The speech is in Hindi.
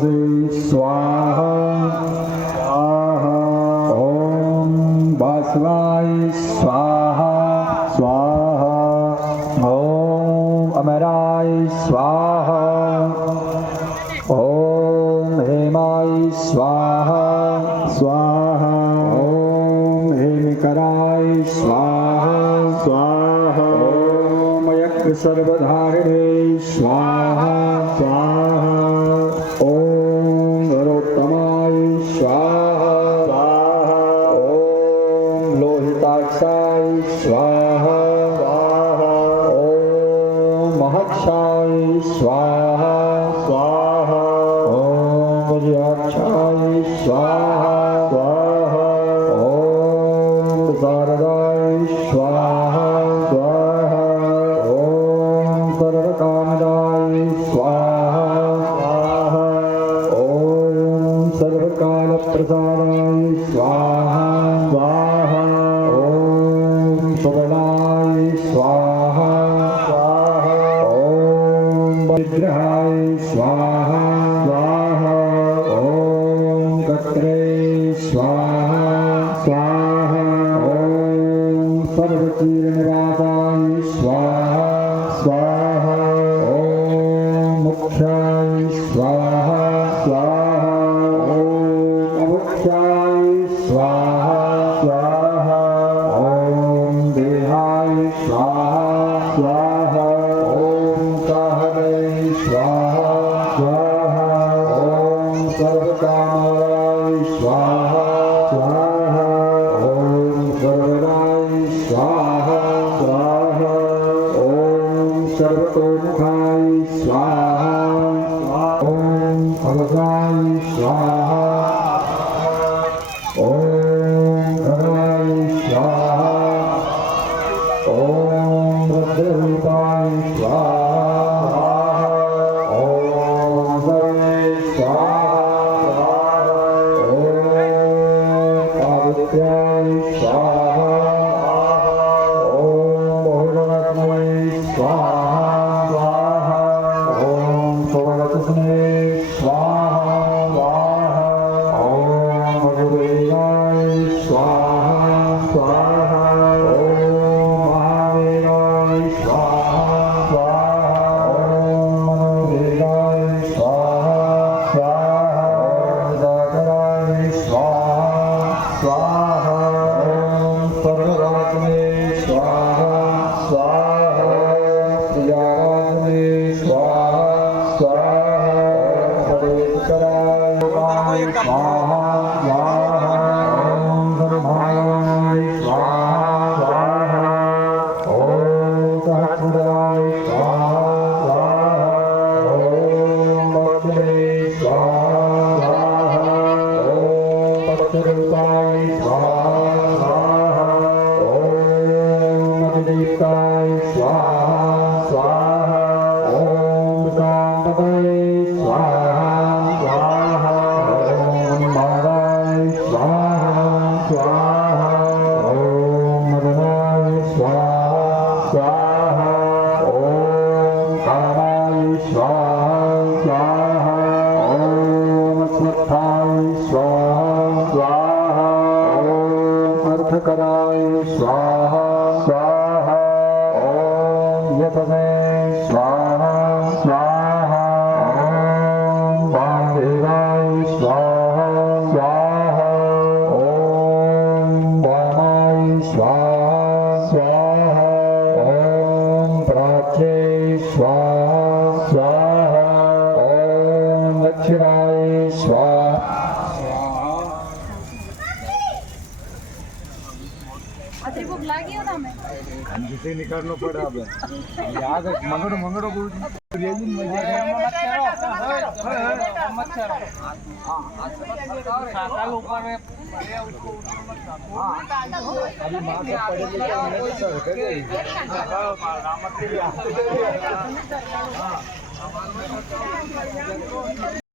तुलसी स्वाहा स्वाहा। ओम वासवाय स्वाहा स्वाहा। ओम अमराय स्वाहा। ओम हेमाय स्वाहा स्वाहा। ओम हेमकराय स्वाहा स्वाहा। ओम यज्ञ सर्वधारिणे स्वाहा स्वाहा। ओम नरोत्तमाय स्वाहा स्वाहा। ओम लोहिताक्षाय स्वाहा स्वाहा। ओम महक्षाय स्वाहा स्वाहा। ओम विजयाक्षाय स्वाहा स्वाहा। ओम शारदाय स्वाहा स्वाहा। ओम सर्वकामदाय स्वाहा स्वाहा। ओम सर्वकालप्रसादाय स्वाहा स्वाहा। ओम सुबलाय स्वाहा स्वाहा। ओम विग्रहाय स्वाहा स्वाहा। ओम कत्रे स्वाहा स्वाहा। ओम सर्वकीर्णिवासाय स्वाहा स्वाहा। ओम मुख्याय स्वाहा स्वाहा। ओम अमुख्याय स्वाहा स्वाहा। ओम देहाय स्वाहा स्वाहा। ओम काहवे स्वाहा स्वाहा। ओम सर्वकामाय स्वाहा स्वाहा। ओम सर्वदाय स्वाहा स्वाहा। ओम सर्वतोमुखाय स्वाहा। ओम अवसाय स्वाहा। ओम घराय स्वाहा। ओम रुद्ररूपाय स्वाहा। ओम सर्वे स्वाहा। ओम आदित्याय स्वाहा। ओम बहुगुणात्मने स्वाहा स्वाहा। ओम सुवर्णकृष्णे स्वाहा स्वाहा। ओम भगवेगाय स्वाहा स्वाहा। ओम महावीराय स्वाहा स्वाहा। ओम मनोवेगाय स्वाहा स्वाहा। ओम जागराय स्वाहा स्वाहा। ओम सर्वरात्मे स्वाहा स्वाहा। प्रियारात्मे स्वाहा स्वाहा। ओम सर्वेश्वराय स्वाहा स्वाहा। ओम सर्वभागाय स्वाहा स्वाहा। ओम सहस्राय स्वाहा स्वाहा। ओम भक्तिने स्वाहा स्वाहा। ओम पक्षरूपाय स्वाहा स्वाहा। ओम अतिदेवताय स्वाहा स्वाहा। ओम शांतये स्वाहा स्वाहा। ओम मादाय स्वाहा स्वाहा। ओम मदनाय स्वाहा स्वाहा। ओम कामाय स्वाहा स्वाहा। ओम स्मर्थाय स्वाहा स्वाहा। ओम अर्थकराय स्वाहा स्वाहा। ओम यतने स्वाहा स्वाहा। ओम वामदेवाय स्वाहा स्वाहा। ओम वामाय स्वाहा स्वाहा। ओम प्राच्ये स्वाहा स्वाहा। ओम दक्षिणाय स्वाहा। अरे भूख लगी हो ना मैं गंज से निकालना पड़ा अब याद मंगड़ो मंगड़ो को रेजिन मजा मच्छर साल ऊपर में अभी मां के पड़े लेके मैंने तो सर कर दी